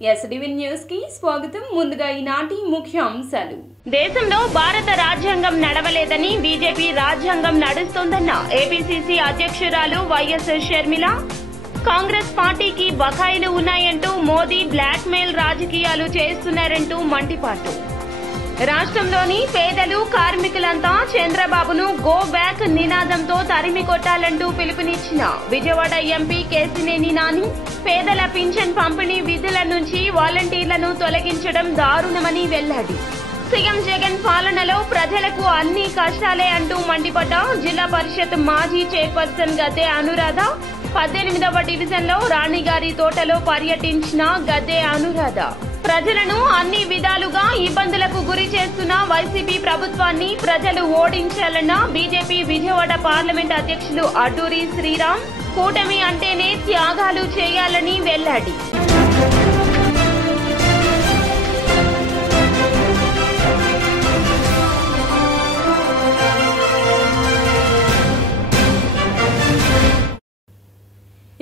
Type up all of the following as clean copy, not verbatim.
SDV news కి స్వాగతం. ముందుగా ఈనాటి ముఖ్యాంశాలు. దేశంలో భారత రాజ్యాంగం నడవలేదని బీజేపీ రాజ్యాంగం నడుస్తోందన్న ఏపీసీసీ అధ్యక్షురాలు వైఎస్ షర్మిల. కాంగ్రెస్ పార్టీకి బకాయిలు ఉన్నాయంటూ మోదీ బ్లాక్ మెయిల్ రాజకీయాలు చేస్తున్నారంటూ మండిపాటు. రాష్ట్రంలోని పేదలు కార్మికులంతా చంద్రబాబును గో బ్యాక్ నినాదంతో తరిమి కొట్టాలంటూ పిలుపునిచ్చిన విజయవాడ ఎంపీ కేశినేని నాని. పేదల పింఛన్ పంపిణీ విధుల నుంచి వాలంటీర్లను తొలగించడం దారుణమని వెల్లడి. సీఎం జగన్ పాలనలో ప్రజలకు అన్ని కష్టాలే అంటూ మండిపడ్డ జిల్లా పరిషత్ మాజీ చైర్పర్సన్ గద్దె అనురాధ. 18వ డివిజన్లో రాణిగారి తోటలో పర్యటించిన గద్దె అనురాధ. ప్రజలను అన్ని విధాలుగా ఇబ్బందులకు గురి చేస్తున్న వైసీపీ ప్రభుత్వాన్ని ప్రజలు ఓడించాలన్న బీజేపీ విజయవాడ పార్లమెంట్ అధ్యక్షులు అడ్డూరి శ్రీరామ్. కూటమి అంటేనే త్యాగాలు చేయాలని వెల్లడి.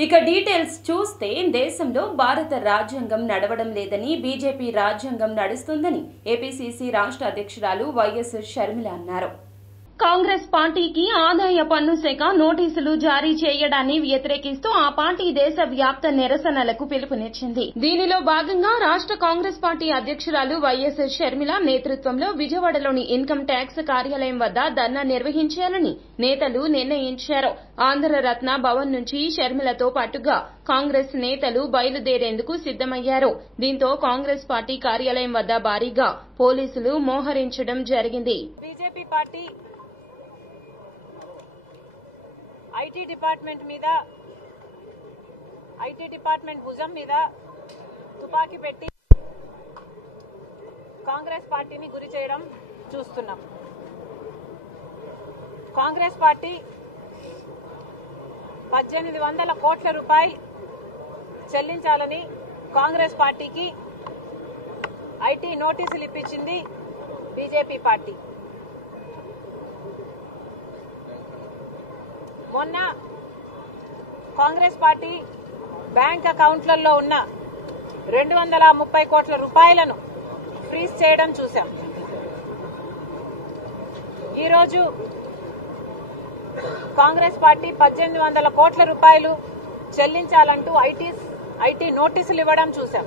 ఇక డీటెయిల్స్ చూస్తే, దేశంలో భారత రాజ్యాంగం నడవడం లేదని బీజేపీ రాజ్యాంగం నడుస్తుందని ఏపీసీసీ రాష్ట్ర అధ్యక్షురాలు వైఎస్ షర్మిల అన్నారు. కాంగ్రెస్ పార్టీకి ఆదాయ పన్ను శాఖ నోటీసులు జారీ చేయడాన్ని వ్యతిరేకిస్తూ ఆ పార్టీ దేశవ్యాప్త నిరసనలకు పిలుపునిచ్చింది. దీనిలో భాగంగా రాష్ట్ర కాంగ్రెస్ పార్టీ అధ్యక్షురాలు వైఎస్ షర్మిల నేతృత్వంలో విజయవాడలోని ఇన్కమ్ ట్యాక్స్ కార్యాలయం వద్ద ధర్నా నిర్వహించాలని నేతలు నిర్ణయించారు. ఆంధ్రరత్న భవన్ నుంచి షర్మిలతో పాటుగా కాంగ్రెస్ నేతలు బయలుదేరేందుకు సిద్దమయ్యారు. దీంతో కాంగ్రెస్ పార్టీ కార్యాలయం వద్ద భారీగా పోలీసులు మోహరించడం జరిగింది. బీజేపీ పార్టీ ఐటీ డిపార్ట్మెంట్ భుజం మీద తుపాకీ పెట్టి కాంగ్రెస్ పార్టీని గురి చేయడం చూస్తున్నాం. కాంగ్రెస్ పార్టీ 1800 కోట్ల రూపాయలు చెల్లించాలని కాంగ్రెస్ పార్టీకి ఐటీ నోటీసులు ఇప్పించింది బీజేపీ పార్టీ. మొన్న కాంగ్రెస్ పార్టీ బ్యాంక్ అకౌంట్లలో ఉన్న 230 కోట్ల రూపాయలను ఫ్రీజ్ చేయడం చూశాం. ఈరోజు కాంగ్రెస్ పార్టీ 1800 కోట్ల రూపాయలు చెల్లించాలంటూ ఐటీ నోటీసులు ఇవ్వడం చూశాం.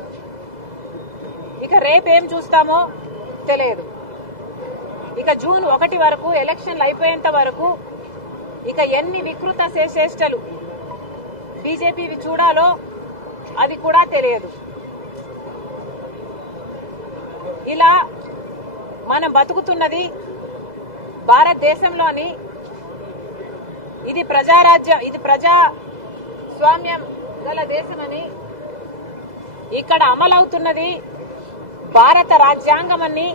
ఇక రేపేం చూస్తామో తెలియదు. ఇక జూన్ 1 వరకు ఎలక్షన్లు అయిపోయేంత వరకు ఇక ఎన్ని వికృత చేష్టలు బీజేపీవి చూడాలో అది కూడా తెలియదు. ఇలా మనం బతుకుతున్నది భారతదేశంలోని ఇది ప్రజారాజ్యం, ఇది ప్రజాస్వామ్యం గల దేశమని, ఇక్కడ అమలవుతున్నది భారత రాజ్యాంగం అని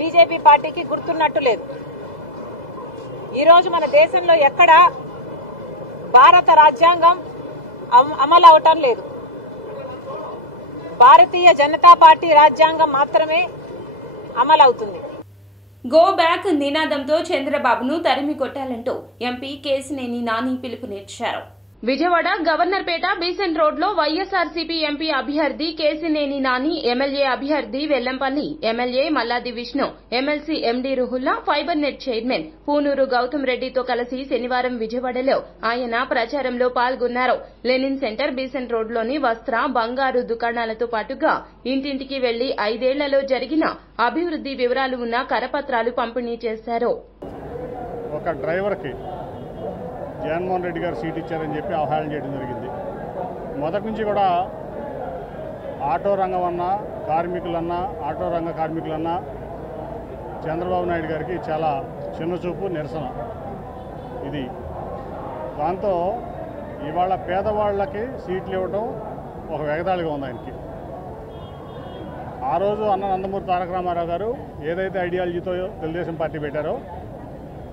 బీజేపీ పార్టీకి గుర్తున్నట్టు లేదు. ఈరోజు మన దేశంలో ఎక్కడ భారత రాజ్యాంగం అమలు అవటం లేదు. భారతీయ జనతా పార్టీ రాజ్యాంగం మాత్రమే అమలవుతుంది. గో బ్యాక్ నినాదంతో చంద్రబాబును తరిమి కొట్టాలంటూ ఎంపీ కేశినేని నాని పిలుపునిచ్చారు. విజయవాడ గవర్నర్పేట బీసెంట్ రోడ్లో వైఎస్ఆర్సీపీ ఎంపీ అభ్యర్థి కేశినేని నాని, ఎమ్మెల్యే అభ్యర్థి Vellampalli, MLA Malladi Vishnu, MLC MD Ruhulla, fibre net chairman Punuru Gautam రెడ్డితో కలిసి శనివారం విజయవాడలో ఆయన ప్రచారంలో పాల్గొన్నారు. లెనిన్ సెంటర్ బీసెంట్ రోడ్లోని వస్త్ర, బంగారు దుకాణాలతో పాటుగా ఇంటింటికి వెళ్లి 5 ఏళ్లలో జరిగిన అభివృద్ది వివరాలు ఉన్న కరపత్రాలు పంపిణీ చేశారు. ఒక డ్రైవర్కి జగన్మోహన్ రెడ్డి గారు సీట్ ఇచ్చారని చెప్పి ఆహ్వానం చేయడం జరిగింది. మొదటి నుంచి కూడా ఆటో రంగం అన్నా, కార్మికులన్నా, ఆటో రంగ కార్మికులన్నా చంద్రబాబు నాయుడు గారికి చాలా చిన్నచూపు, నిరసన ఇది. దాంతో ఇవాళ పేదవాళ్లకి సీట్లు ఇవ్వడం ఒక ఎగతాళిగా ఉంది ఆయనకి. ఆ రోజు అన్న నందమూరి తారక రామారావు గారు ఏదైతే ఐడియాలజీతో తెలుగుదేశం పార్టీ పెట్టారో,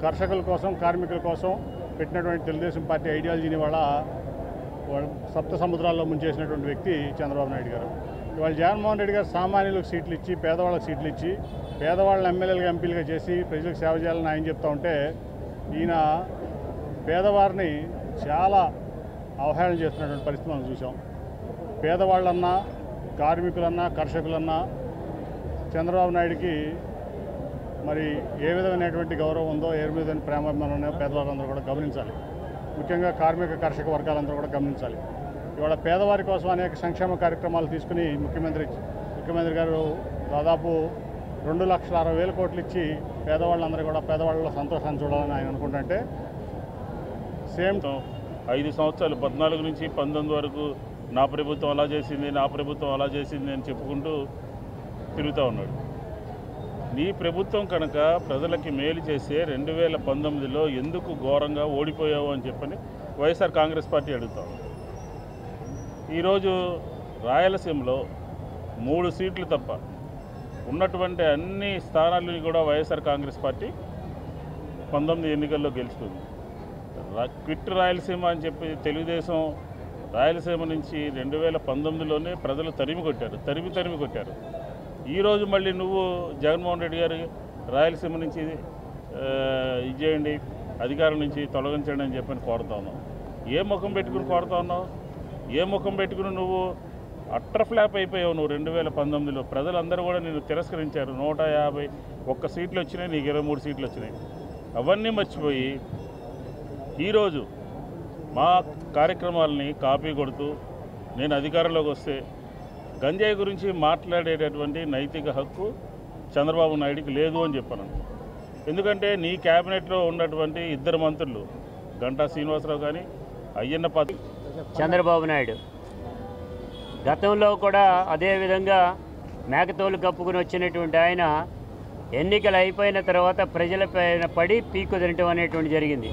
కర్షకుల కోసం, కార్మికుల కోసం పెట్టినటువంటి తెలుగుదేశం పార్టీ ఐడియాలజీని వాళ్ళ సప్త సముద్రాల్లో ముంచేసినటువంటి వ్యక్తి చంద్రబాబు నాయుడు గారు. ఇవాళ జగన్మోహన్ రెడ్డి గారు సామాన్యులకు సీట్లు ఇచ్చి, పేదవాళ్ళకి సీట్లు ఇచ్చి, పేదవాళ్ళని ఎమ్మెల్యేలుగా, ఎంపీలుగా చేసి ప్రజలకు సేవ చేయాలని ఆయన చెప్తా ఉంటే, ఈయన పేదవారిని చాలా అవహేళన చేస్తున్నటువంటి పరిస్థితి మనం చూసాం. పేదవాళ్ళన్నా, కార్మికులన్నా కర్షకులన్నా చంద్రబాబు నాయుడికి మరి ఏ విధమైనటువంటి గౌరవం ఉందో ఏ విధమైన ప్రేమాభిమానం పేదవాళ్ళందరూ కూడా గమనించాలి. ముఖ్యంగా కార్మిక కర్షక వర్గాలందరూ కూడా గమనించాలి. ఇవాళ పేదవారి కోసం అనేక సంక్షేమ కార్యక్రమాలు తీసుకుని ముఖ్యమంత్రి గారు దాదాపు 2,60,000 కోట్లు ఇచ్చి పేదవాళ్ళందరూ కూడా పేదవాళ్ళలో సంతోషాన్ని చూడాలని ఆయన అనుకుంటుంటే సేమ్ 5 సంవత్సరాలు 14 నుంచి 19 వరకు నా ప్రభుత్వం అలా చేసింది అని చెప్పుకుంటూ తిరుగుతూ ఉన్నాడు. నీ ప్రభుత్వం కనుక ప్రజలకి మేలు చేసే 2019లో ఎందుకు ఘోరంగా ఓడిపోయావు అని చెప్పని వైఎస్ఆర్ కాంగ్రెస్ పార్టీ అడుగుతాం. ఈరోజు రాయలసీమలో 3 సీట్లు తప్ప ఉన్నటువంటి అన్ని స్థానాలను కూడా వైఎస్ఆర్ కాంగ్రెస్ పార్టీ 19 ఎన్నికల్లో గెలుచుకుంది. క్విట్ రాయలసీమ అని చెప్పి తెలుగుదేశం రాయలసీమ నుంచి 2019లోనే ప్రజలు తరిమి కొట్టారు. ఈరోజు మళ్ళీ నువ్వు జగన్మోహన్ రెడ్డి గారు రాయలసీమ నుంచి ఇది చేయండి, అధికారం నుంచి తొలగించండి అని చెప్పని కోరుతా ఉన్నావు. ఏ ముఖం పెట్టుకుని కోరుతా ఉన్నావు? ఏ ముఖం పెట్టుకుని నువ్వు అట్టర్ ఫ్లాప్ అయిపోయావు. నువ్వు 2019లో ప్రజలందరూ కూడా నిన్ను తిరస్కరించారు. 151 సీట్లు వచ్చినాయి, నీకు 23 సీట్లు వచ్చినాయి. అవన్నీ మర్చిపోయి ఈరోజు మా కార్యక్రమాలని కాపీ కొడుతూ నేను అధికారంలోకి వస్తే గంజాయి గురించి మాట్లాడేటటువంటి నైతిక హక్కు చంద్రబాబు నాయుడికి లేదు అని చెప్పాను. ఎందుకంటే నీ క్యాబినెట్లో ఉన్నటువంటి 2 మంత్రులు గంటా శ్రీనివాసరావు కానీ అయ్యన్న పాత్ర చంద్రబాబు నాయుడు గతంలో కూడా అదేవిధంగా మేకతోలు కప్పుకుని వచ్చినటువంటి ఆయన ఎన్నికలు అయిపోయిన తర్వాత ప్రజలపైన పడి పీకు తినటం అనేటువంటి జరిగింది.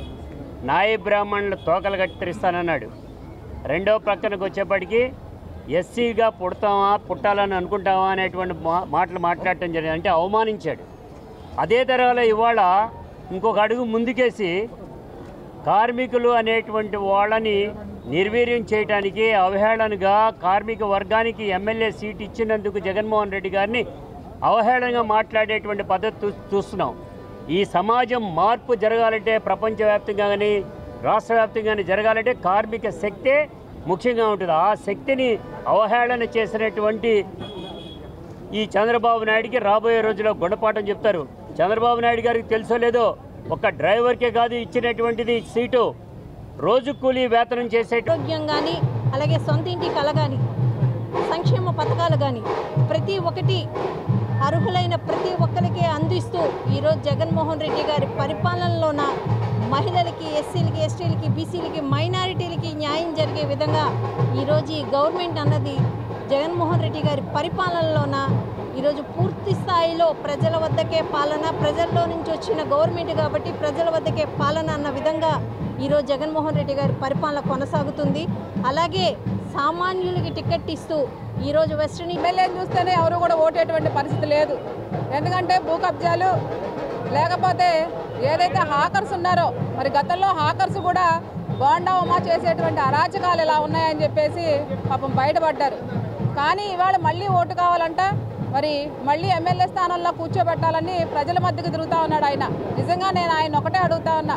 నాయ బ్రాహ్మణులు తోకలు కత్తిరిస్తానన్నాడు. రెండో ప్రక్కనకు వచ్చేప్పటికీ ఎస్సీగా పుట్టాలని అనుకుంటామా అనేటువంటి మాటలు మాట్లాడటం జరిగింది. అంటే అవమానించాడు. అదే తరహాలో ఇవాళ ఇంకొక అడుగు ముందుకేసి కార్మికులు అనేటువంటి వాళ్ళని నిర్వీర్యం చేయడానికి అవహేళనగా కార్మిక వర్గానికి ఎమ్మెల్యే సీట్ ఇచ్చినందుకు జగన్మోహన్ రెడ్డి గారిని అవహేళనగా మాట్లాడేటువంటి పద్ధతి చూస్తున్నాం. ఈ సమాజం మార్పు జరగాలంటే ప్రపంచవ్యాప్తంగా కానీ రాష్ట్ర వ్యాప్తంగా కానీ జరగాలంటే కార్మిక శక్తే ముఖ్యంగా ఉంటుంది. ఆ శక్తిని అవహేళన చేసినటువంటి ఈ చంద్రబాబు నాయుడికి రాబోయే రోజుల్లో గుణపాఠం చెప్తారు. చంద్రబాబు నాయుడు గారికి తెలుసో లేదో ఒక డ్రైవర్కే కాదు ఇచ్చినటువంటిది సీటు, రోజు కూలీ వేతనం చేసే ఆరోగ్యం కానీ అలాగే సొంత ఇంటి కళ కానీ సంక్షేమ పథకాలు కానీ ప్రతి ఒక్కటి అర్హులైన ప్రతి ఒక్కరికి అందిస్తూ ఈరోజు జగన్మోహన్ రెడ్డి గారి పరిపాలనలోన మహిళలకి, ఎస్సీలకి, ఎస్టీలకి, బీసీలకి, మైనారిటీలకి న్యాయం జరిగే విధంగా ఈరోజు ఈ గవర్నమెంట్ అన్నది జగన్మోహన్ రెడ్డి గారి పరిపాలనలోన ఈరోజు పూర్తి స్థాయిలో ప్రజల వద్దకే పాలన, ప్రజల్లో నుంచి వచ్చిన గవర్నమెంట్ కాబట్టి ప్రజల వద్దకే పాలన అన్న విధంగా ఈరోజు జగన్మోహన్ రెడ్డి గారి పరిపాలన కొనసాగుతుంది. అలాగే సామాన్యులకి టికెట్ ఇస్తూ ఈరోజు వెస్టర్న్ ఎమ్మెల్యేని చూస్తేనే ఎవరు కూడా ఓటేటువంటి పరిస్థితి లేదు. ఎందుకంటే భూ కబ్జాలు, లేకపోతే ఏదైతే హాకర్స్ ఉన్నారో మరి గతంలో హాకర్స్ కూడా బోండా ఉమా చేసేటువంటి అరాచకాలు ఎలా ఉన్నాయని చెప్పేసి పాపం బయటపడ్డారు. కానీ ఇవాళ మళ్ళీ ఓటు కావాలంట, మరి మళ్ళీ ఎమ్మెల్యే స్థానంలో కూర్చోబెట్టాలని ప్రజల మధ్యకు తిరుగుతూ ఉన్నాడు ఆయన. నిజంగా నేను ఆయన ఒకటే అడుగుతా ఉన్నా,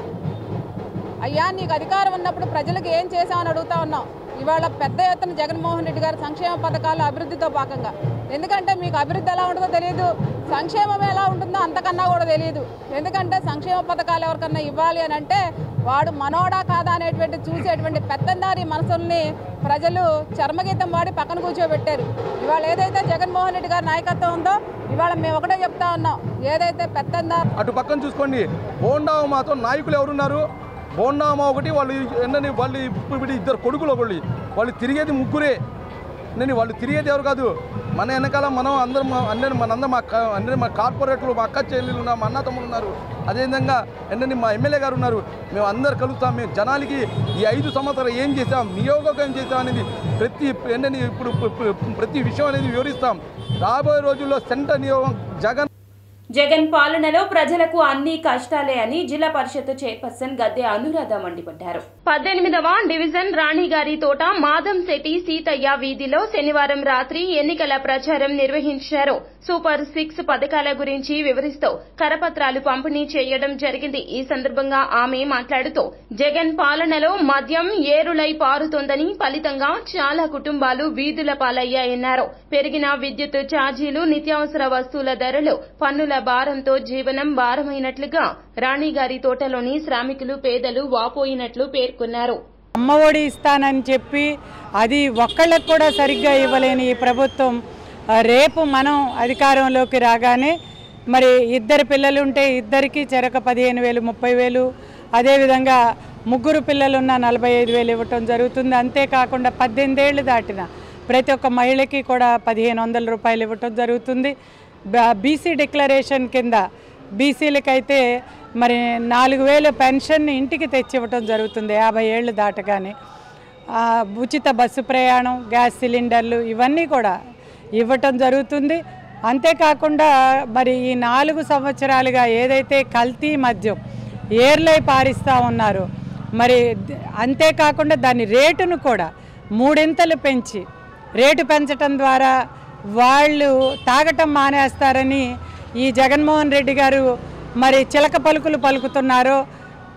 అయ్యా నీకు అధికారం ఉన్నప్పుడు ప్రజలకు ఏం చేశామని అడుగుతా ఉన్నాం. ఇవాళ పెద్ద ఎత్తున జగన్మోహన్ రెడ్డి గారు సంక్షేమ పథకాలు అభివృద్ధితో భాగంగా, ఎందుకంటే మీకు అభివృద్ధి ఎలా ఉంటుందో తెలియదు, సంక్షేమం ఎలా ఉంటుందో అంతకన్నా కూడా తెలియదు. ఎందుకంటే సంక్షేమ పథకాలు ఎవరికన్నా ఇవ్వాలి అని అంటే వాడు మనోడా కాదా అనేటువంటి చూసేటువంటి పెత్తందారి మనసుల్ని ప్రజలు చర్మగీతం వాడి పక్కన కూర్చోబెట్టారు. ఇవాళ ఏదైతే జగన్మోహన్ రెడ్డి గారి నాయకత్వం ఉందో ఇవాళ మేము ఒకటే చెప్తా ఉన్నాం, ఏదైతే పెత్తందారి అటు పక్కన చూసుకోండి, బోండా మాతో నాయకులు ఎవరున్నారు? బోండామా ఒకటి, వాళ్ళు ఇప్పుడు 2 కొడుకులు ఒకళ్ళు, వాళ్ళు తిరిగేది 3. వాళ్ళు తిరిగేది ఎవరు కాదు, మన వెనకాల మనం అందరం మా కార్పొరేట్లు, మా అక్క చెల్లెలు ఉన్నారు, మా అన్న తమ్ముడు ఉన్నారు, అదేవిధంగా మా ఎమ్మెల్యే గారు ఉన్నారు. మేము అందరు కలుస్తాం. మేము జనాలకి ఈ 5 సంవత్సరాలు ఏం చేసాం, నియోగం ఏం చేసాం అనేది ప్రతి విషయం అనేది వివరిస్తాం. రాబోయే రోజుల్లో సెంటర్ నియోగం జగన్ జగన్ పాలనలో ప్రజలకు అన్ని కష్టాలే అని జిల్లా పరిషత్ చైర్పర్సన్ గద్దె అనురాధ మండిపడ్డారు. 18వ డివిజన్ రాణిగారి తోట మాధంశెట్టి సీతయ్య వీధిలో శనివారం రాత్రి ఎన్నికల ప్రచారం నిర్వహించారు. సూపర్ 6 పథకాల గురించి వివరిస్తూ కరపత్రాలు పంపిణీ చేయడం జరిగింది. ఈ సందర్భంగా ఆమె మాట్లాడుతూ జగన్ పాలనలో మద్యం ఏరులై పారుతోందని, ఫలితంగా చాలా కుటుంబాలు వీధుల పాలయ్యాయన్నారు. పెరిగిన విద్యుత్ ఛార్జీలు, నిత్యావసర వస్తువుల ధరలు, పన్నుల భారంతో జీవనం భారమైనట్లుగా రాణిగారి తోటలోని శ్రామికులు, పేదలు వాపోయినట్లు పేర్కొన్నారు. అమ్మఒడి ఇస్తానని చెప్పి అది ఒక్కళ్ళకు కూడా సరిగ్గా ఇవ్వలేని ఈ ప్రభుత్వం రేపు మనం అధికారంలోకి రాగానే మరి ఇద్దరు పిల్లలుంటే ఇద్దరికి చెరక 15,000, 30,000, అదేవిధంగా ముగ్గురు పిల్లలున్న 45,000 ఇవ్వటం జరుగుతుంది. అంతేకాకుండా 18 ఏళ్ళు దాటిన ప్రతి ఒక్క మహిళకి కూడా 1,500 రూపాయలు ఇవ్వటం జరుగుతుంది. బీసీ డిక్లరేషన్ కింద బీసీలకైతే మరి 4,000 పెన్షన్ని ఇంటికి తెచ్చివ్వటం జరుగుతుంది 50 ఏళ్ళు దాటగానే. ఉచిత బస్సు ప్రయాణం, గ్యాస్ సిలిండర్లు ఇవన్నీ కూడా ఇవ్వటం జరుగుతుంది. అంతేకాకుండా మరి ఈ 4 సంవత్సరాలుగా ఏదైతే కల్తీ మద్యం ఏర్లై పారిస్తూ ఉన్నారో మరి అంతేకాకుండా దాని రేటును కూడా 3 పెంచి రేటు పెంచటం ద్వారా వాళ్ళు తాగటం మానేస్తారని ఈ జగన్మోహన్ రెడ్డి గారు మరి చిలక పలుకులు పలుకుతున్నారో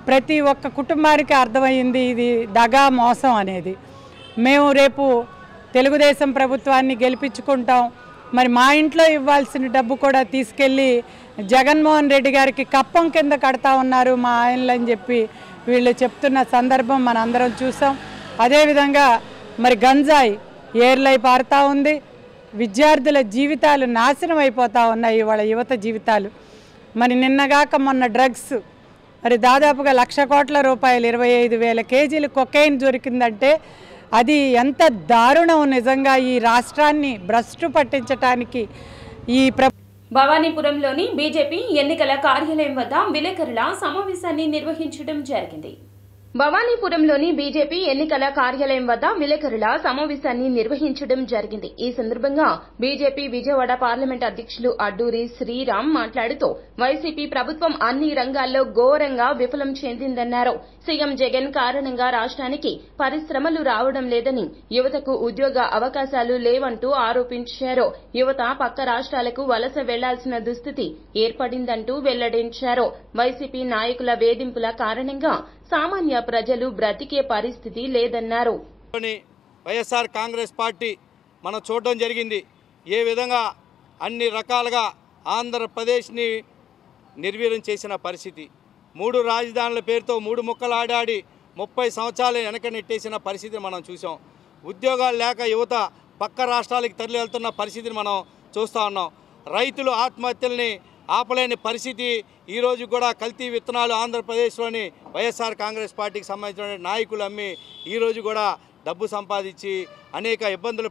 ప్రతి ఒక్క కుటుంబానికి అర్థమైంది ఇది దగా, మోసం అనేది. మేము రేపు తెలుగుదేశం ప్రభుత్వాన్ని గెలిపించుకుంటాం. మరి మా ఇంట్లో ఇవ్వాల్సిన డబ్బు కూడా తీసుకెళ్ళి జగన్మోహన్ రెడ్డి గారికి కప్పం కింద కడతా ఉన్నారు మా ఆయనలు అని చెప్పి వీళ్ళు చెప్తున్న సందర్భం మనందరం చూసాం. అదేవిధంగా మరి గంజాయి ఏర్లై పారుతూ ఉంది. విద్యార్థుల జీవితాలు నాశనం అయిపోతూ ఉన్నాయి, వాళ్ళ యువత జీవితాలు. మరి నిన్నగాక మొన్న డ్రగ్స్ మరి దాదాపుగా 1,00,000 కోట్ల రూపాయలు 25,000 కేజీలు కొకైన్ దొరికిందంటే అది ఎంత దారుణం. నిజంగా ఈ రాష్ట్రాన్ని భ్రష్టు పట్టించడానికి ఈ భవానీపురంలోని బీజేపీ ఎన్నికల కార్యాలయం వద్ద విలేకరుల సమావేశాన్ని నిర్వహించడం జరిగింది. భవానీపురంలోని బీజేపీ ఎన్నికల కార్యాలయం వద్ద విలేకరుల సమావేశాన్ని నిర్వహించడం జరిగింది. ఈ సందర్భంగా బీజేపీ విజయవాడ పార్లమెంట్ అధ్యక్షులు అడ్డూరి శ్రీరామ్ మాట్లాడుతూ వైసీపీ ప్రభుత్వం అన్ని రంగాల్లో ఘోరంగా విఫలం చెందిందన్నారు. సీఎం జగన్ కారణంగా రాష్ట్రానికి పరిశ్రమలు రావడం లేదని, యువతకు ఉద్యోగ అవకాశాలు లేవంటూ ఆరోపించారు. యువత పక్క రాష్ట్రాలకు వలస వెళ్లాల్సిన దుస్థితి ఏర్పడిందంటూ వెల్లడించారు. వైసీపీ నాయకుల వేధింపుల కారణంగా సామాన్య ప్రజలు బ్రతికే పరిస్థితి లేదన్నారు. వైఎస్ఆర్ కాంగ్రెస్ పార్టీ మనం చూడడం జరిగింది. ఏ విధంగా అన్ని రకాలుగా ఆంధ్రప్రదేశ్ని నిర్వీర్యం చేసిన పరిస్థితి. 3 రాజధానుల పేరుతో 3 ముక్కలు ఆడాడి 30 సంవత్సరాలు వెనక నెట్టేసిన పరిస్థితిని మనం చూసాం. ఉద్యోగాలు లేక యువత పక్క రాష్ట్రాలకు తరలి వెళ్తున్న పరిస్థితిని మనం చూస్తూ ఉన్నాం. రైతులు ఆత్మహత్యల్ని ఆపలేని పరిస్థితి. ఈరోజు కూడా కల్తీ విత్తనాలు ఆంధ్రప్రదేశ్లోని వైఎస్ఆర్ కాంగ్రెస్ పార్టీకి సంబంధించిన నాయకులు అమ్మి ఈరోజు కూడా డబ్బు సంపాదించి అనేక ఇబ్బందులు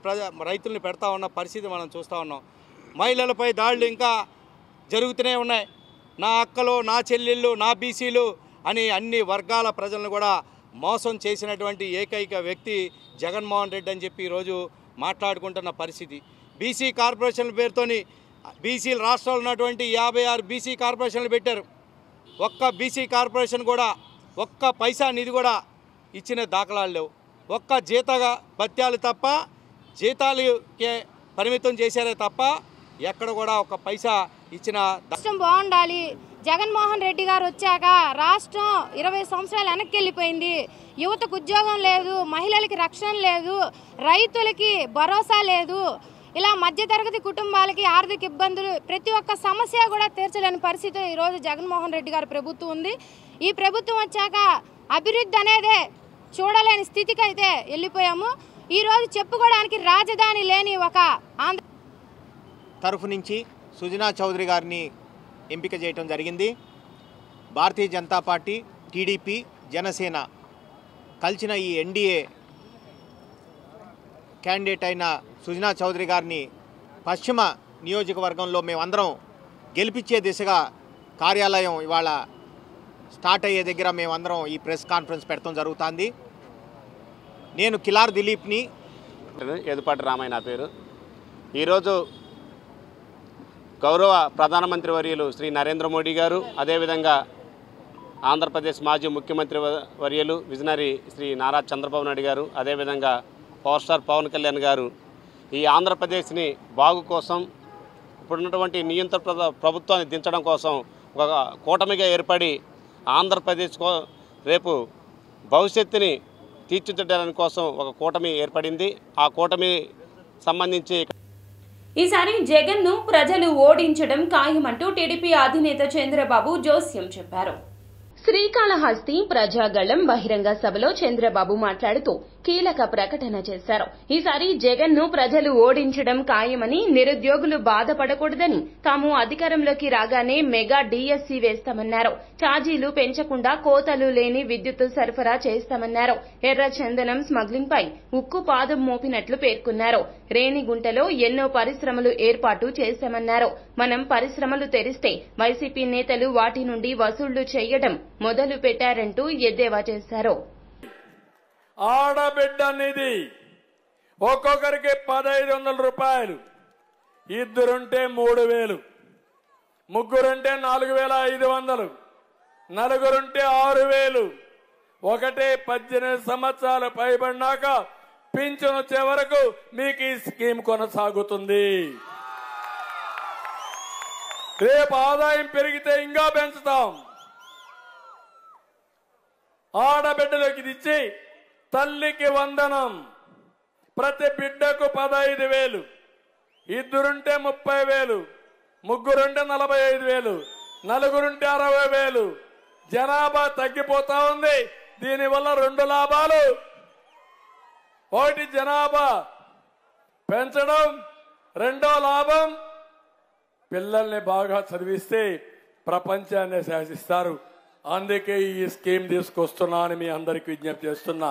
రైతుల్ని పెడతా ఉన్న పరిస్థితి మనం చూస్తూ ఉన్నాం. మహిళలపై దాడులు ఇంకా జరుగుతూనే ఉన్నాయి. నా అక్కలు, నా చెల్లెళ్ళు, నా బీసీలు అని అన్ని వర్గాల ప్రజలను కూడా మోసం చేసినటువంటి ఏకైక వ్యక్తి జగన్మోహన్ రెడ్డి అని చెప్పి ఈరోజు మాట్లాడుకుంటున్న పరిస్థితి. బీసీ కార్పొరేషన్ల పేరుతోని బీసీల రాష్ట్రాలు ఉన్నటువంటి 56 బీసీ కార్పొరేషన్లు పెట్టారు. ఒక్క బీసీ కార్పొరేషన్ కూడా ఒక్క పైసా నిధి కూడా ఇచ్చిన దాఖలాలు లేవు. ఒక్క జీతగా భత్యాలు తప్ప జీతాలకే పరిమితం చేశారే తప్ప ఎక్కడ కూడా ఒక పైసా ఇచ్చిన. రాష్ట్రం బాగుండాలి. జగన్మోహన్ రెడ్డి గారు వచ్చాక రాష్ట్రం 20 సంవత్సరాలు వెనక్కి వెళ్ళిపోయింది. యువతకు ఉద్యోగం లేదు, మహిళలకి రక్షణ లేదు, రైతులకి భరోసా లేదు. ఇలా మధ్యతరగతి కుటుంబాలకి ఆర్థిక ఇబ్బందులు, ప్రతి ఒక్క సమస్య కూడా తీర్చలేని పరిస్థితి ఈరోజు జగన్మోహన్ రెడ్డి గారి ప్రభుత్వం ఉంది. ఈ ప్రభుత్వం వచ్చాక అభివృద్ధి అనేదే చూడలేని స్థితికి అయితే వెళ్ళిపోయాము. ఈరోజు చెప్పుకోవడానికి రాజధాని లేని ఒక ఆంధ్ర తరఫు నుంచి సుజనా చౌదరి గారిని ఎంపిక చేయడం జరిగింది. భారతీయ జనతా పార్టీ, టీడీపీ, జనసేన కలిసిన ఈ ఎన్డీఏ క్యాండిడేట్ అయిన సుజనా చౌదరి గారిని పశ్చిమ నియోజకవర్గంలో మేమందరం గెలిపించే దిశగా కార్యాలయం ఇవాళ స్టార్ట్ అయ్యే దగ్గర మేమందరం ఈ ప్రెస్ కాన్ఫరెన్స్ పెట్టడం జరుగుతుంది. నేను కిలార్ దిలీప్ని. ఎదుపాటి రామయ్య నా పేరు. ఈరోజు గౌరవ ప్రధానమంత్రి వర్యులు శ్రీ నరేంద్ర మోడీ గారు, అదేవిధంగా ఆంధ్రప్రదేశ్ మాజీ ముఖ్యమంత్రి వర్యులు విజనరీ శ్రీ నారా చంద్రబాబు నాయుడు గారు, అదేవిధంగా పవర్ స్టార్ పవన్ కళ్యాణ్ గారు ఈ ఆంధ్రప్రదేశ్ని బాగు కోసం, ఇప్పుడున్నటువంటి నియంత్రణ ప్రభుత్వాన్ని దించడం కోసం ఒక కూటమిగా ఏర్పడి ఆంధ్రప్రదేశ్ రేపు భవిష్యత్తుని తీర్చిదిద్దడానికి కోసం ఒక కూటమి ఏర్పడింది. ఆ కూటమి సంబంధించి ఈసారి జగన్ను ప్రజలు ఓడించడం ఖాయమంటూ టీడీపీ అధినేత చంద్రబాబు జోస్యం చెప్పారు. శ్రీకాళహస్తి ప్రజాగళం బహిరంగ సభలో చంద్రబాబు మాట్లాడుతూ కీలక ప్రకటన చేశారు. ఈసారి జగన్ను ప్రజలు ఓడించడం ఖాయమని, నిరుద్యోగులు బాధపడకూడదని, తాము అధికారంలోకి రాగానే మెగా డిఎస్సీ వేస్తామన్నారు. ఛార్జీలు పెంచకుండా కోతలు లేని విద్యుత్ సరఫరా చేస్తామన్నారు. ఎర్ర చందనం స్మగ్లింగ్ పై ఉక్కు పాదం మోపినట్లు పేర్కొన్నారు. రేణిగుంటలో ఎన్నో పరిశ్రమలు ఏర్పాటు చేశామన్నారు. మనం పరిశ్రమలు తెరిస్తే వైసీపీ నేతలు వాటి నుండి వసూళ్లు చేయడం మొదలు పెట్టారంటూ ఎద్దేవా చేశారు. ఆడబిడ్డ నిధి ఒక్కొక్కరికి 1500 రూపాయలు, ఇద్దరుంటే 3000, ముగ్గురుంటే 4500, నలుగురుంటే 6000. ఒకటే 18 సంవత్సరాలు పైబడినాక పింఛను వచ్చే వరకు మీకు ఈ స్కీమ్ కొనసాగుతుంది. రేపు ఆదాయం పెరిగితే ఇంకా పెంచుతాం. ఆడబిడ్డలోకి ఇచ్చి తల్లికి వందనం, ప్రతి బిడ్డకు 15,000, ఇద్దరుంటే 30,000, ముగ్గురుంటే 45,000, నలుగురుంటే 60,000. జనాభా తగ్గిపోతా ఉంది. దీనివల్ల 2 లాభాలు. ఒకటి జనాభా పెంచడం, రెండో లాభం పిల్లల్ని బాగా చదివిస్తే ప్రపంచాన్ని శాసిస్తారు. అందుకే ఈ స్కీమ్ తీసుకొస్తున్నా అని మీ అందరికీ విజ్ఞప్తి చేస్తున్నా.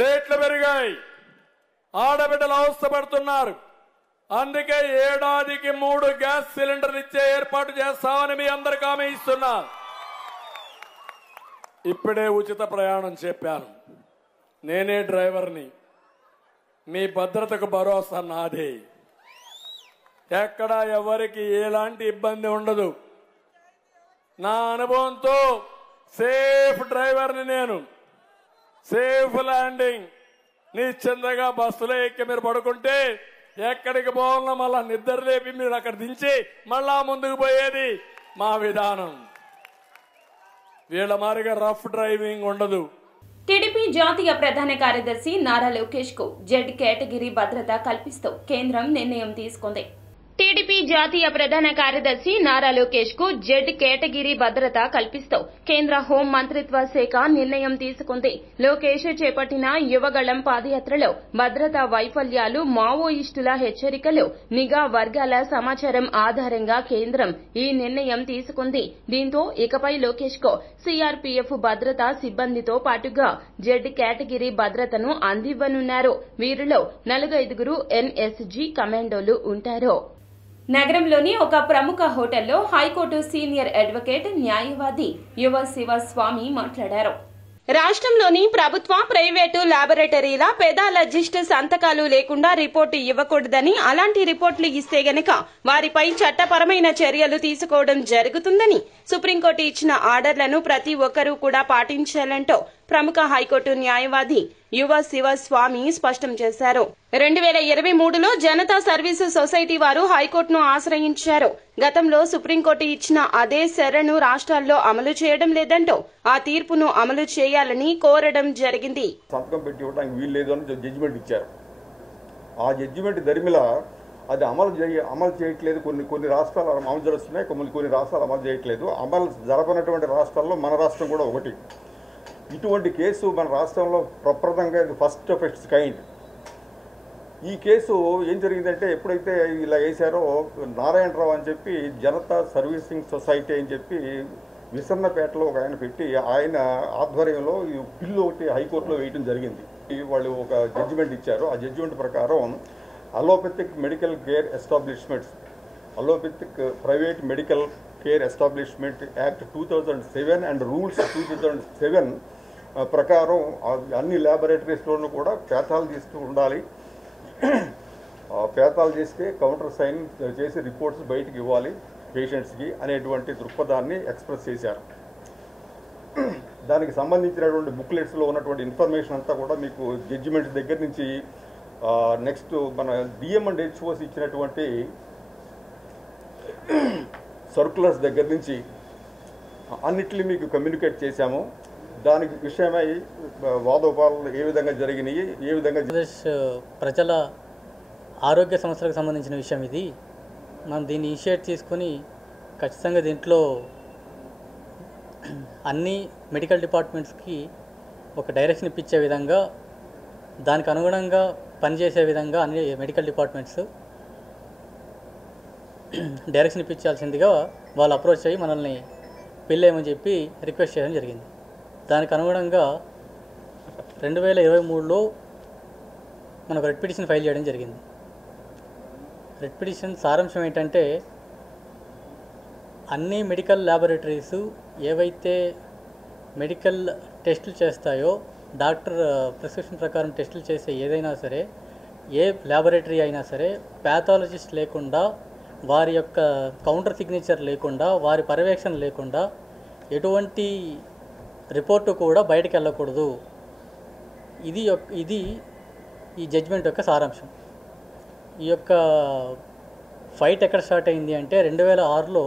రేట్లు పెరిగాయి, ఆడబిడ్డలు అవస్థపడుతున్నారు. అందుకే ఏడాదికి 3 గ్యాస్ సిలిండర్లు ఇచ్చే ఏర్పాటు చేస్తామని మీ అందరికీ హామీ ఇస్తున్నా. ఇప్పుడే ఉచిత ప్రయాణం చెప్పాను. నేనే డ్రైవర్ని. మీ భద్రతకు భరోసా నాదే. ఎక్కడా ఎవరికి ఎలాంటి ఇబ్బంది ఉండదు. నా అనుభవంతో సేఫ్ డ్రైవర్ని నేను. Safe landing. నిశ్చింతగా బస్సులో ఎక్కి మీరు పడుకుంటే ఎక్కడికి పోవాలన్నా మళ్ళా నిద్ర లేపి మీరు అక్కడ దించి మళ్ళా ముందుకు పోయేది మా విధానం. వీళ్ళ మారిగా రఫ్ డ్రైవింగ్ ఉండదు. టీడీపీ జాతీయ ప్రధాన కార్యదర్శి నారా లోకేష్ కు జెడ్ కేటగిరీ భద్రత కల్పిస్తూ కేంద్రం నిర్ణయం తీసుకుంది. టీడీపీ జాతీయ ప్రధాన కార్యదర్శి నారా లోకేష్ కు జెడ్ కేటగిరీ భద్రత కల్పిస్తూ కేంద్ర హోం మంత్రిత్వ శాఖ నిర్ణయం తీసుకుంది. లోకేష్ చేపట్టిన యువగళం పాదయాత్రలో భద్రతా వైఫల్యాలు, మావోయిస్టుల హెచ్చరికలు, నిఘా వర్గాల సమాచారం ఆధారంగా కేంద్రం ఈ నిర్ణయం తీసుకుంది. దీంతో ఇకపై లోకేష్ కు సీఆర్పీఎఫ్ భద్రతా సిబ్బందితో పాటుగా జెడ్ కేటగిరీ భద్రతను అందివ్వనున్నారు. వీరిలో 45 ఎన్ఎస్జీ కమాండోలు ఉంటారు. నగరంలోని ఒక ప్రముఖ హోటల్లో హైకోర్టు సీనియర్ అడ్వకేట్, న్యాయవాది యువ శివస్వామి మాట్లాడారు. రాష్ట్రంలోని ప్రభుత్వ, ప్రైవేటు ల్యాబొరేటరీల పెథాలజిస్ట్ సంతకాలు లేకుండా రిపోర్టు ఇవ్వకూడదని, అలాంటి రిపోర్టులు ఇస్తే గనక వారిపై చట్టపరమైన చర్యలు తీసుకోవడం జరుగుతుందని సుప్రీంకోర్టు ఇచ్చిన ఆర్డర్లను ప్రతి ఒక్కరూ కూడా పాటించాలంటూ ప్రముఖ హైకోర్టు న్యాయవాది యువ శివస్వామి స్పష్టం చేశారు. 2023లో జనతా సర్వీసు సొసైటీ వారు హైకోర్టును ఆశ్రయించారు. గతంలో సుప్రీంకోర్టు ఇచ్చిన అదే శరణు రాష్ట్రాల్లో అమలు చేయడం లేదంటూ ఆ తీర్పును అమలు చేయాలని కోరడం జరిగింది. సంతకం పెట్టి ఇవ్వడానికి వీలు లేదు అని జడ్జిమెంట్ ఇచ్చారు. ఆ జడ్జిమెంట్ దరిమిలా అది అమలు చేయట్లేదు. కొన్ని రాష్ట్రాలు అమలు జరుస్తున్నాయి, కొన్ని రాష్ట్రాలు అమలు చేయట్లేదు. అమలు జరపనటువంటి రాష్ట్రాల్లో మన రాష్ట్రం కూడా ఒకటి. ఇటువంటి కేసు మన రాష్ట్రంలో ప్రప్రదంగా ఇది ఫస్ట్ ఆఫ్ ఇట్స్ కైండ్. ఈ కేసు ఏం జరిగిందంటే, ఎప్పుడైతే ఇలా వేశారో నారాయణరావు అని చెప్పి జనతా సర్వీసింగ్ సొసైటీ అని చెప్పి విసన్నపేటలో ఒక ఆయన పెట్టి ఆయన ఆధ్వర్యంలో ఈ బిల్లు ఒకటి హైకోర్టులో వేయడం జరిగింది. వాళ్ళు ఒక జడ్జిమెంట్ ఇచ్చారు. ఆ జడ్జిమెంట్ ప్రకారం allopathic medical care establishments, allopathic private medical care establishment act 2007 and rules 2007 ప్రకారం అన్ని ల్యాబొరేటరీస్లోనూ కూడా పేథాలజిస్ట్ ఉండాలి. ప్యాథాలజిస్ట్కి కౌంటర్ సైన్ చేసి రిపోర్ట్స్ బయటికి ఇవ్వాలి పేషెంట్స్కి అనేటువంటి దృక్పథాన్ని ఎక్స్ప్రెస్ చేశారు. దానికి సంబంధించినటువంటి బుక్లెట్స్లో ఉన్నటువంటి ఇన్ఫర్మేషన్ అంతా కూడా మీకు జడ్జిమెంట్స్ దగ్గర నుంచి నెక్స్ట్ మన డిఎం అండ్ హెచ్ఓస్ ఇచ్చినటువంటి సర్కులర్స్ దగ్గర నుంచి అన్నిటిని మీకు కమ్యూనికేట్ చేశాము. దానికి విషయమై వాదోపాలు ఏ విధంగా జరిగినాయి, ఏ విధంగా ప్రజల ఆరోగ్య సమస్యలకు సంబంధించిన విషయం ఇది. మనం దీన్ని ఇనిషియేట్ తీసుకొని ఖచ్చితంగా దీంట్లో అన్ని మెడికల్ డిపార్ట్మెంట్స్కి ఒక డైరెక్షన్ ఇప్పించే విధంగా, దానికి అనుగుణంగా పనిచేసే విధంగా అన్ని మెడికల్ డిపార్ట్మెంట్స్ డైరెక్షన్ ఇప్పించాల్సిందిగా వాళ్ళు అప్రోచ్ అయ్యి మనల్ని పిల్లేమని చెప్పి రిక్వెస్ట్ చేయడం జరిగింది. దానికి అనుగుణంగా 2023లో మనకు రెడ్ పిటిషన్ ఫైల్ చేయడం జరిగింది. రెడ్ పిటిషన్ సారాంశం ఏంటంటే, అన్ని మెడికల్ ల్యాబొరేటరీస్ ఏవైతే మెడికల్ టెస్టులు చేస్తాయో, డాక్టర్ ప్రిస్క్రిప్షన్ ప్రకారం టెస్టులు చేసే ఏదైనా సరే, ఏ ల్యాబొరేటరీ అయినా సరే ప్యాథాలజిస్ట్ లేకుండా, వారి యొక్క కౌంటర్ సిగ్నేచర్ లేకుండా, వారి పర్యవేక్షణ లేకుండా ఎటువంటి రిపోర్టు కూడా బయటకు వెళ్ళకూడదు. ఇది ఈ జడ్జిమెంట్ యొక్క సారాంశం. ఈ యొక్క ఫైట్ ఎక్కడ స్టార్ట్ అయింది అంటే 2006లో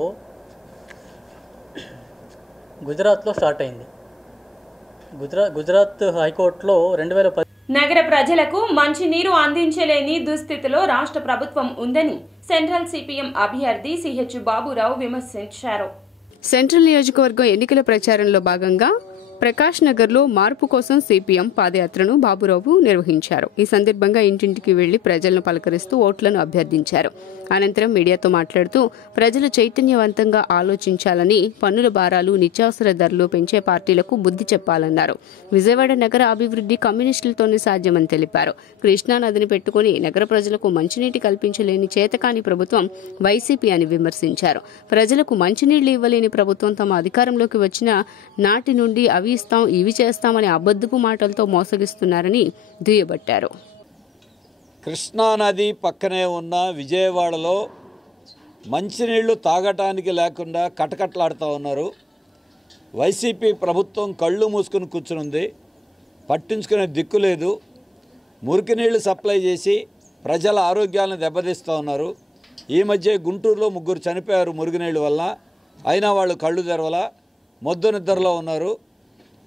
గుజరాత్లో స్టార్ట్ అయింది. గుజరాత్ హైకోర్టులో 2010 నగర ప్రజలకు మంచినీరు అందించలేని దుస్థితిలో రాష్ట్ర ప్రభుత్వం ఉందని సెంట్రల్ సిపిఎం అభ్యర్థి సిహెచ్ బాబురావు విమర్శించారు. సెంట్రల్ నియోజకవర్గం ఎన్నికల ప్రచారంలో భాగంగా ప్రకాష్ నగర్లో మార్పు కోసం సిపిఎం పాదయాత్రను బాబురావు నిర్వహించారు. ఈ సందర్భంగా ఇంటింటికి వెళ్లి ప్రజలను పలకరిస్తూ ఓట్లను అభ్యర్థించారు. అనంతరం మీడియాతో మాట్లాడుతూ ప్రజలు చైతన్యవంతంగా ఆలోచించాలని, పన్నుల భారాలు, నిత్యావసర ధరలు పెంచే పార్టీలకు బుద్ధి చెప్పాలన్నారు. విజయవాడ నగర అభివృద్ధి కమ్యూనిస్టులతోనే సాధ్యమని తెలిపారు. కృష్ణా నదిని పెట్టుకుని నగర ప్రజలకు మంచినీటి కల్పించలేని చేతకాని ప్రభుత్వం వైసీపీ అని విమర్శించారు. ప్రజలకు మంచినీళ్లు ఇవ్వలేని ప్రభుత్వం తమ అధికారంలోకి వచ్చిన నాటి నుండి అవి ఇస్తాం, ఇవి చేస్తామని అబద్ధపు మాటలతో మోసగిస్తున్నారని దుయ్యబట్టారు. కృష్ణానది పక్కనే ఉన్న విజయవాడలో మంచినీళ్లు తాగటానికి లేకుండా కటకట్లాడుతూ ఉన్నారు. వైసీపీ ప్రభుత్వం కళ్ళు మూసుకుని కూర్చునుంది, పట్టించుకునే దిక్కు లేదు. మురికి నీళ్లు సప్లై చేసి ప్రజల ఆరోగ్యాలను దెబ్బతీస్తూ ఉన్నారు. ఈ మధ్య గుంటూరులో 3 చనిపోయారు మురుగునీళ్ళ వల్ల. అయినా వాళ్ళు కళ్ళు తెరవల, మొద్దు నిద్రలో ఉన్నారు.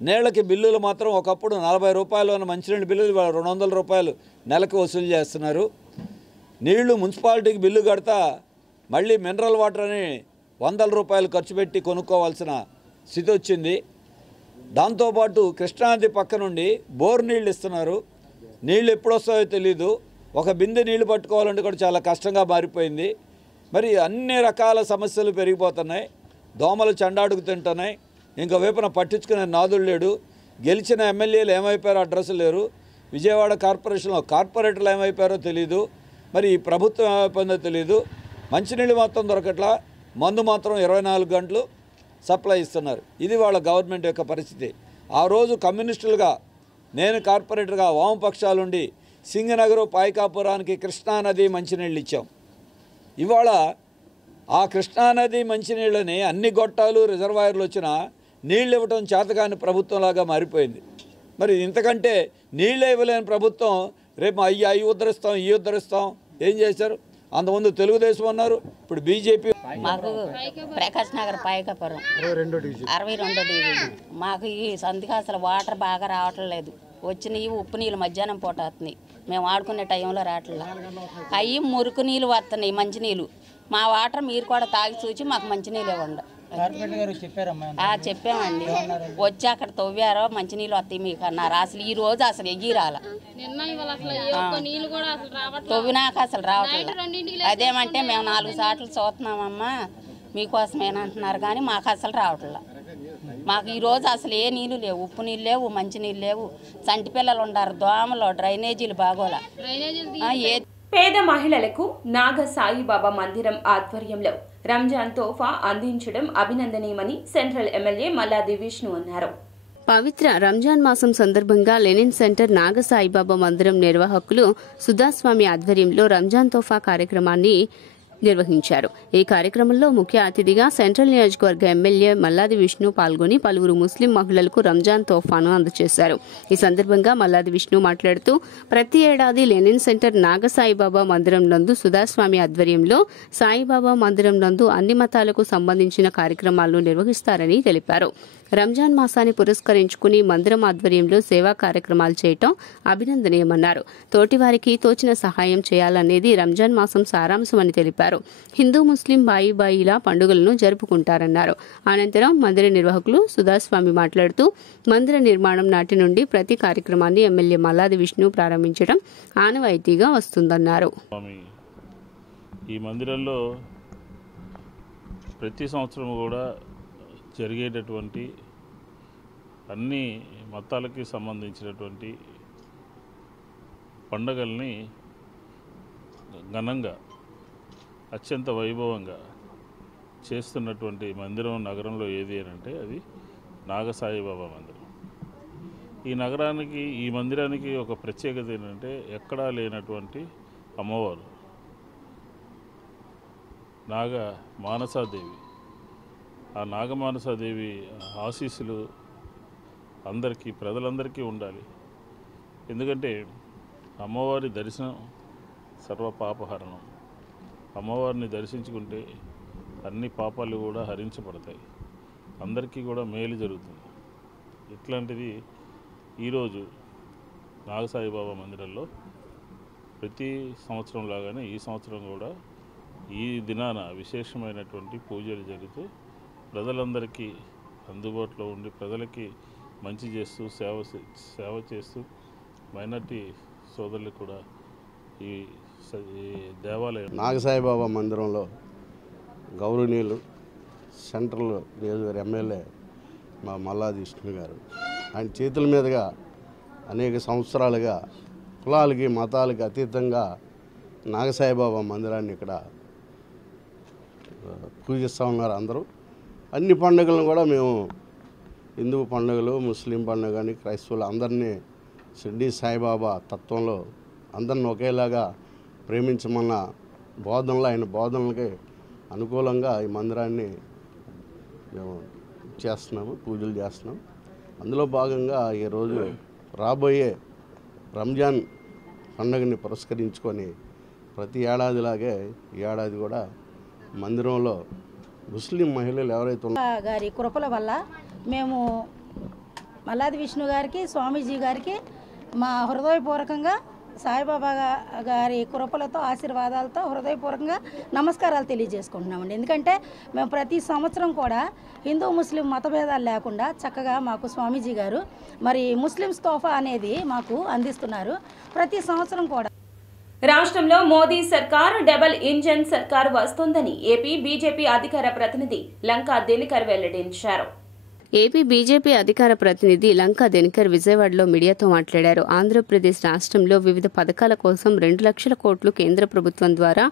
నీళ్ళకి బిల్లులు మాత్రం ఒకప్పుడు 40 రూపాయలు ఉన్న మంచినీళ్ళ బిల్లులు 200 రూపాయలు నెలకు వసూలు చేస్తున్నారు. నీళ్లు మున్సిపాలిటీకి బిల్లు కడతా మళ్ళీ మినరల్ వాటర్ అని 100 రూపాయలు ఖర్చు పెట్టి కొనుక్కోవాల్సిన స్థితి వచ్చింది. దాంతోపాటు కృష్ణానది పక్క నుండి బోర్ నీళ్ళు ఇస్తున్నారు. నీళ్ళు ఎప్పుడు వస్తాయో తెలీదు. ఒక బిందె నీళ్లు పట్టుకోవాలంటే కూడా చాలా కష్టంగా మారిపోయింది. మరి అన్ని రకాల సమస్యలు పెరిగిపోతున్నాయి. దోమలు చెండాడుకు తింటున్నాయి. ఇంకా వైపున పట్టించుకునే నాదుడు లేడు. గెలిచిన ఎమ్మెల్యేలు ఏమైపోయారో అడ్రస్ లేరు. విజయవాడ కార్పొరేషన్లో కార్పొరేటర్లు ఏమైపోయారో తెలీదు. మరి ఈ ప్రభుత్వం ఏమైపోయిందో తెలీదు. మంచినీళ్ళు మాత్రం దొరకట్లా, మందు మాత్రం 24 గంటలు సప్లై ఇస్తున్నారు. ఇది వాళ్ళ గవర్నమెంట్ యొక్క పరిస్థితి. ఆ రోజు కమ్యూనిస్టులుగా, నేను కార్పొరేటర్గా వామపక్షాలుండి సింగనగరు, పాయకాపురానికి కృష్ణానది మంచినీళ్ళు ఇచ్చాం. ఇవాళ ఆ కృష్ణానది మంచినీళ్ళని అన్ని గొట్టాలు రిజర్వాయర్లు వచ్చినా నీళ్ళు ఇవ్వడం చేతకాని ప్రభుత్వంలాగా మారిపోయింది. మరి ఇంతకంటే నీళ్ళే ఇవ్వలేని ప్రభుత్వం రేపు అవి ఉద్ధరిస్తాం, ఈ ఉద్ధరిస్తాం ఏం చేశారు? అంతకుముందు తెలుగుదేశం అన్నారు, ఇప్పుడు బీజేపీ. మాకు ప్రకాష్ నగర్ పాయకాపురం 62 డివిజన్. మాకు ఈ సంధికి అసలు వాటర్ బాగా రావట్లేదు. వచ్చినవి ఉప్పు నీళ్ళు మధ్యాహ్నం పూట వస్తున్నాయి. మేము ఆడుకునే టైంలో రావట్లేదు. అవి మురికి నీళ్ళు వస్తున్నాయి, మంచినీళ్ళు. మా వాటర్ మీరు కూడా తాగి చూసి మాకు మంచినీళ్ళు ఇవ్వండి. చెప్పామండి. వచ్చి అక్కడ తవ్వారో మంచినీళ్ళు వస్తాయి మీకు అన్నారు. అసలు ఈ రోజు అసలు ఎగ్గి రాల, తవ్వినాక అసలు రావట్లేదు. అదేమంటే మేము 4 సార్లు చూస్తున్నామమ్మా మీకోసమేనంటున్నారు, కానీ మాకు అసలు రావట్లేదు. మాకు ఈరోజు అసలు ఏ నీళ్ళు లేవు, ఉప్పు నీళ్ళు లేవు, మంచినీళ్ళు లేవు. చంటి పిల్లలు ఉండారు, దోమలు, డ్రైనేజీలు బాగోలా. పేద మహిళలకు నాగ సాయిబాబా మందిరం ఆధ్వర్యంలో రంజాన్ తోఫా అందించడం అభినందనీయమని సెంట్రల్ ఎమ్మెల్యే మల్లాది విష్ణు అన్నారు. పవిత్ర రంజాన్ మాసం సందర్భంగా లెనిన్ సెంటర్ నాగసాయిబాబా మందిరం నిర్వాహకులు సుధాస్వామి ఆధ్వర్యంలో రంజాన్ తోఫా కార్యక్రమాన్ని నిర్వహించారు. ఈ కార్యక్రమంలో ముఖ్య అతిథిగా సెంట్రల్ నియోజకవర్గ ఎమ్మెల్యే మల్లాది విష్ణు పాల్గొని పలువురు ముస్లిం మహిళలకు రంజాన్ తోఫాను అందజేశారు. ఈ సందర్భంగా మల్లాది విష్ణు మాట్లాడుతూ ప్రతి ఏడాది లెనిన్ సెంటర్ నాగసాయిబాబా మందిరం నందు సుధాస్వామి ఆధ్వర్యంలో సాయిబాబా మందిరం నందు అన్ని మతాలకు సంబంధించిన కార్యక్రమాలను నిర్వహిస్తారని తెలిపారు. రంజాన్ మాసాన్ని పురస్కరించుకుని మందిరం ఆధ్వర్యంలో సేవా కార్యక్రమాలు చేయటం అభినందనీయమన్నారు. తోటివారికి తోచిన సహాయం చేయాలనేది రంజాన్ మాసం సారాంశమని తెలిపారు. హిందూ ముస్లిం బాయిలా పండుగలను జరుపుకుంటారన్నారు. అనంతరం మందిర నిర్వాహకులు సుధాస్వామి మాట్లాడుతూ మందిర నిర్మాణం నాటి నుండి ప్రతి కార్యక్రమాన్ని ఎమ్మెల్యే మల్లాది విష్ణు ప్రారంభించడం ఆనవాయితీగా వస్తుందన్నారు. ఈ మందిరంలో ప్రతి సంవత్సరం కూడా జరిగేటటువంటి అన్ని మతాలకి సంబంధించినటువంటి పండుగల్ని ఘనంగా అత్యంత వైభవంగా చేస్తున్నటువంటి మందిరం నగరంలో ఏది అంటే అది నాగసాయిబాబా మందిరం. ఈ మందిరానికి ఒక ప్రత్యేకత ఏంటంటే ఎక్కడా లేనటువంటి అమ్మవారు నాగ మానసాదేవి. ఆ నాగమానసాదేవి ఆశీస్సులు ప్రజలందరికీ ఉండాలి. ఎందుకంటే అమ్మవారి దర్శనం సర్వపాపహరణం. అమ్మవారిని దర్శించుకుంటే అన్ని పాపాలు కూడా హరించబడతాయి, అందరికీ కూడా మేలు జరుగుతుంది. ఇట్లాంటిది ఈరోజు నాగసాయిబాబా మందిరంలో ప్రతి సంవత్సరం లాగానే ఈ సంవత్సరం కూడా ఈ దినాన విశేషమైనటువంటి పూజలు జరుగుతూ ప్రజలందరికీ అందుబాటులో ఉండి ప్రజలకి మంచి చేస్తూ సేవ చేస్తూ మైనార్టీ సోదరులకు కూడా ఈ దేవాలయం నాగసాయిబాబా మందిరంలో గౌరవనీయులు సెంట్రల్ నియోజకవర్గ ఎమ్మెల్యే మా మల్లాది విష్ణు గారు ఆయన చేతుల మీదుగా అనేక సంవత్సరాలుగా కులాలకి మతాలకి అతీతంగా నాగసాయిబాబా మందిరాన్ని ఇక్కడ పూజిస్తూ ఉన్నారు. అందరూ అన్ని పండుగలను కూడా మేము హిందూ పండుగలు, ముస్లిం పండుగ కానీ క్రైస్తవులు అందరినీ షిర్డీ సాయిబాబా తత్వంలో అందరిని ఒకేలాగా ప్రేమించమన్న బోధనలు, ఆయన బోధనలకి అనుకూలంగా ఈ మందిరాన్ని మేము చేస్తున్నాము, పూజలు చేస్తున్నాం. అందులో భాగంగా ఈరోజు రాబోయే రంజాన్ పండుగని పురస్కరించుకొని ప్రతి ఏడాదిలాగే ఈ ఏడాది కూడా మందిరంలో ముస్లిం మహిళలు ఎవరైతే ఉన్నారో గారి కృపల వల్ల మేము మల్లాది విష్ణు గారికి, స్వామీజీ గారికి మా హృదయపూర్వకంగా సాయిబాబా గారి కృపలతో ఆశీర్వాదాలతో హృదయపూర్వకంగా నమస్కారాలు తెలియజేసుకుంటున్నామండి. ఎందుకంటే మేము ప్రతి సంవత్సరం కూడా హిందూ ముస్లిం మతభేదాలు లేకుండా చక్కగా మాకు స్వామీజీ గారు మరి ముస్లిమ్స్ తోఫా అనేది మాకు అందిస్తున్నారు ప్రతి సంవత్సరం కూడా. రాష్ట్రంలో మోదీ సర్కార్ డబుల్ ఇంజన్ సర్కార్ వస్తుందని ఏపీ బీజేపీ అధికార ప్రతినిధి లంకా దినకర్ వెల్లడించారు. ఏపీ బీజేపీ అధికార ప్రతినిధి లంకా దినకర్ విజయవాడలో మీడియాతో మాట్లాడారు. ఆంధ్రప్రదేశ్ రాష్ట్రంలో వివిధ పథకాల కోసం 2 లక్షల కోట్లు కేంద్ర ప్రభుత్వం ద్వారా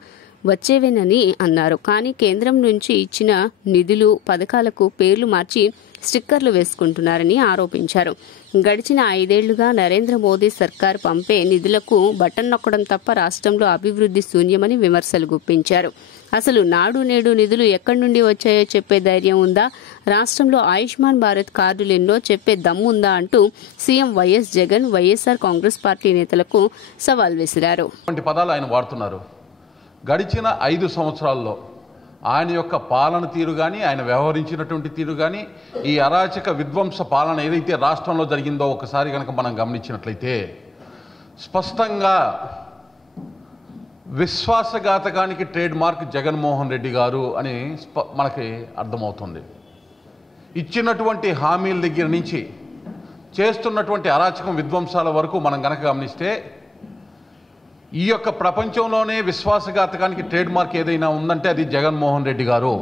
వచ్చేవేనని అన్నారు. కానీ కేంద్రం నుంచి ఇచ్చిన నిధులు, పథకాలకు పేర్లు మార్చి స్టిక్కర్లు వేసుకుంటున్నారని ఆరోపించారు. గడిచిన 5 ఏళ్లుగా నరేంద్ర మోదీ సర్కార్ పంపే నిధులకు బటన్ నొక్కడం తప్ప రాష్ట్రంలో అభివృద్ధి శూన్యమని విమర్శలు గుప్పించారు. అసలు నాడు నేడు నిధులు ఎక్కడి నుండి వచ్చాయో చెప్పే ధైర్యం ఉందా? రాష్ట్రంలో ఆయుష్మాన్ భారత్ కార్డులు ఎన్నో చెప్పే దమ్ముందా అంటూ CM YS Jagan YSR Congress party నేతలకు సవాల్ విసిరారు. పదాలు ఆయన వాడుతున్నారు. గడిచిన 5 సంవత్సరాల్లో ఆయన యొక్క పాలన తీరు కానీ, ఆయన వ్యవహరించినటువంటి తీరు కానీ, ఈ అరాచక విధ్వంస పాలన ఏదైతే రాష్ట్రంలో జరిగిందో ఒకసారి కనుక మనం గమనించినట్లయితే స్పష్టంగా విశ్వాసఘాతకానికి ట్రేడ్ మార్క్ జగన్మోహన్ రెడ్డి గారు అని మనకి అర్థమవుతుంది. ఇచ్చినటువంటి హామీల దగ్గర నుంచి చేస్తున్నటువంటి అరాచకం విధ్వంసాల వరకు మనం కనుక గమనిస్తే ఈ యొక్క ప్రపంచంలోనే విశ్వాసఘాతకానికి ట్రేడ్ మార్క్ ఏదైనా ఉందంటే అది జగన్మోహన్ రెడ్డి గారు.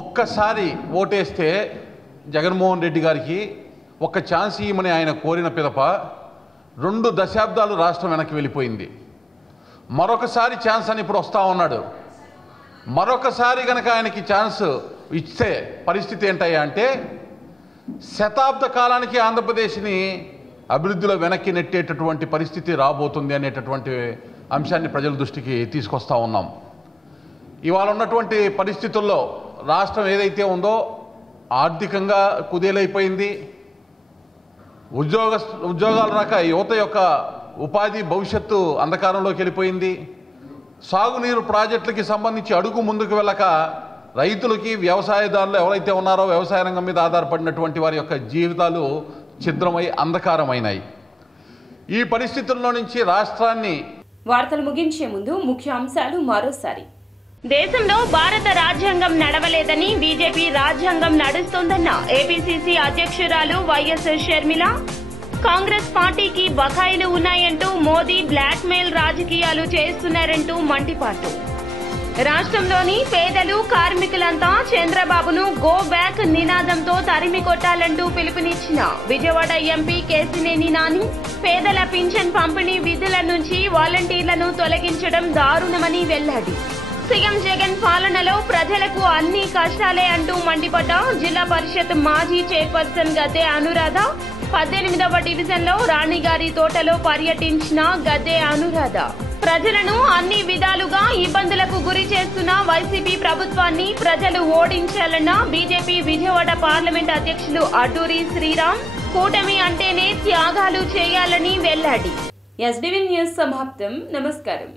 ఒక్కసారి ఓటేస్తే జగన్మోహన్ రెడ్డి గారికి ఒక్క ఛాన్స్ ఇవ్వమని ఆయన కోరిన పిదప 2 దశాబ్దాలు రాష్ట్రం వెనక్కి వెళ్ళిపోయింది. మరొకసారి ఛాన్స్ అని ఇప్పుడు వస్తూ ఉన్నాడు. మరొకసారి కనుక ఆయనకి ఛాన్స్ ఇస్తే పరిస్థితి ఏంటయ్యా అంటే శతాబ్ద కాలానికి ఆంధ్రప్రదేశ్ని అభివృద్ధిలో వెనక్కి నెట్టేటటువంటి పరిస్థితి రాబోతుంది అనేటటువంటి అంశాన్ని ప్రజల దృష్టికి తీసుకొస్తా ఉన్నాం. ఇవాళ ఉన్నటువంటి పరిస్థితుల్లో రాష్ట్రం ఏదైతే ఉందో ఆర్థికంగా కుదేలైపోయింది. ఉద్యోగాలు రాక యువత యొక్క ఉపాధి భవిష్యత్తు అంధకారంలోకి వెళ్ళిపోయింది. సాగునీరు ప్రాజెక్టులకి సంబంధించి అడుగు ముందుకు వెళ్ళక రైతులకి, వ్యవసాయదారులు ఎవరైతే ఉన్నారో వ్యవసాయ రంగం మీద ఆధారపడినటువంటి వారి యొక్క జీవితాలు ఛిద్రమై అంధకారమైనాయి. ఈ పరిస్థితుల్లో నుంచి రాష్ట్రాన్ని వార్తలు ముగించే ముందు ముఖ్య అంశాలు మరోసారి. దేశంలో భారత రాజ్యాంగం నడవలేదని బీజేపీ రాజ్యాంగం నడుస్తోందన్న ఏపీసీసీ అధ్యక్షురాలు వైఎస్ షర్మిల. కాంగ్రెస్ పార్టీకి బకాయిలు ఉన్నాయంటూ మోదీ బ్లాక్ మెయిల్ రాజకీయాలు చేస్తున్నారంటూ మండిపాటు. రాష్ట్రంలోని పేదలు, కార్మికులంతా చంద్రబాబును గో బ్యాక్ నినాదంతో తరిమి కొట్టాలంటూ పిలుపునిచ్చిన విజయవాడ ఎంపీ కేశినేని నాని. పేదల పింఛన్ పంపిణీ విధుల నుంచి వాలంటీర్లను తొలగించడం దారుణమని వెల్లడి. సీఎం జగన్ పాలనలో ప్రజలకు అన్ని కష్టాలే అంటూ మండిపడ్డ జిల్లా పరిషత్ మాజీ చైర్పర్సన్ గద్దె అనురాధ. 18వ డివిజన్లో రాణిగారి తోటలో పర్యటించిన గద్దె అనురాధ. ప్రజలను అన్ని విధాలుగా ఇబ్బందులకు గురి చేస్తున్న వైసీపీ ప్రభుత్వాన్ని ప్రజలు ఓడించాలన్న బీజేపీ విజయవాడ పార్లమెంట్ అధ్యక్షులు అడ్డూరి శ్రీరామ్. కూటమి అంటేనే త్యాగాలు చేయాలని వెల్లడి. ఎస్డీవీ న్యూస్ సమాప్తం. నమస్కారం.